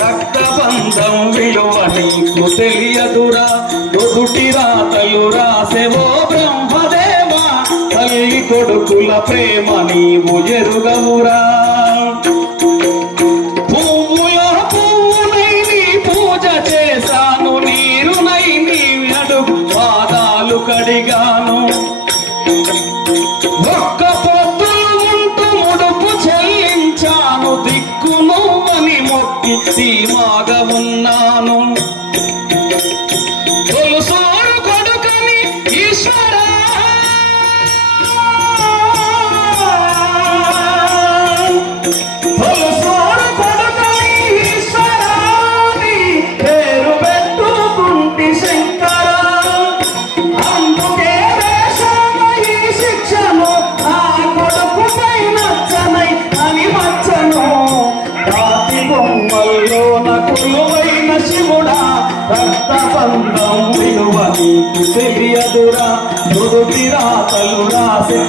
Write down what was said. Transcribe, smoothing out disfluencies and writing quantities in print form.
రక్తబంధం విలువ నీకు తెలియదురా నుదుటి రాతలు రాసెవో బ్రహ్మదేవా తల్లి కొడుకుల ప్రేమ నీవు ఎరుగవురా పువ్వుల పువ్వునై నీ పూజ చేశాను నీరునై నీ అడుగు పాదాలు కడిగాను ఒక్క పొద్దులు ఉంటూ ముడుపు చెల్లించాను దిక్కు నువ్వని మొక్కి ధీమాగా ఉన్నాను తొలుసూరు కొడుకని ఈశ్వరా తొలుసూరు కొడుకని ఈశ్వరాని పేరు పెట్టుకుంటి శంకర అందుకే వేశాను ఈ శిక్షను నా కొడుకుపై నచ్చనై అని వచ్చను రాతి బొమ్మల్లోన కొలువైన శివుడా రక్తబంధం విలువ నీకు తెలియదురా నుదుటి రాతలు రాసే